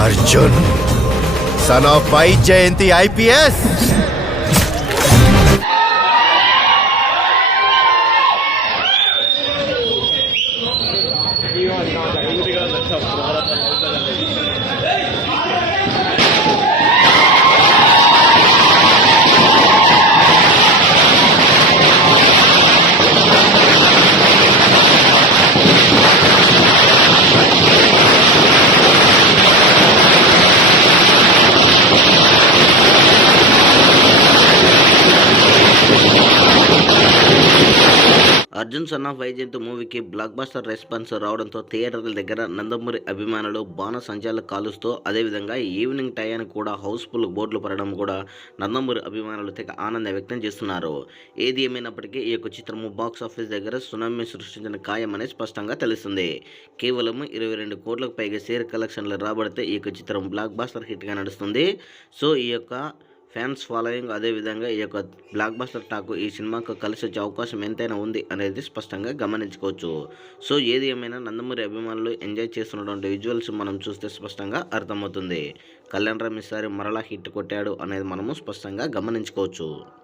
Arjun son of Vyjayanthi IPS Arjun son of Vyjayanthi మూవీకి block buster response రావడంతో థియేటర్ల దగ్గర నందమూరి అభిమానులు బాణ సంచాలు కాలుస్తూ అదేవిధంగా ఈవినింగ్ టయానికి కూడా హౌస్ఫుల్ బోర్డులు పడడం కూడా నందమూరి అభిమానులు తెగ ఆనందం వ్యక్తం చేస్తున్నారు. ఏది ఏమైనప్పటికీ ఈ యొక్క చిత్రము బాక్స్ ఆఫీస్ దగ్గర సునామీ సృష్టించిన ఖాయమని స్పష్టంగా తెలుస్తుంది. కేవలం ఇరవై రెండు కోట్లకు పైగా షేర్ కలెక్షన్లు రాబడితే ఈ యొక్క చిత్రం బ్లాక్ బాస్టర్ హిట్గా నడుస్తుంది. సో ఈ యొక్క ఫ్యాన్స్ ఫాలోయింగ్ అదేవిధంగా ఈ యొక్క బ్లాక్ బస్టర్ టాక్ ఈ సినిమాకు కలిసి వచ్చే అవకాశం ఎంతైనా ఉంది అనేది స్పష్టంగా గమనించుకోవచ్చు. సో ఏది ఏమైనా నందమూరి అభిమానులు ఎంజాయ్ చేస్తున్నటువంటి విజువల్స్ మనం చూస్తే స్పష్టంగా అర్థమవుతుంది. కళ్యాణ్ రామ్ ఈసారి మరలా హిట్ కొట్టాడు అనేది మనము స్పష్టంగా గమనించుకోవచ్చు.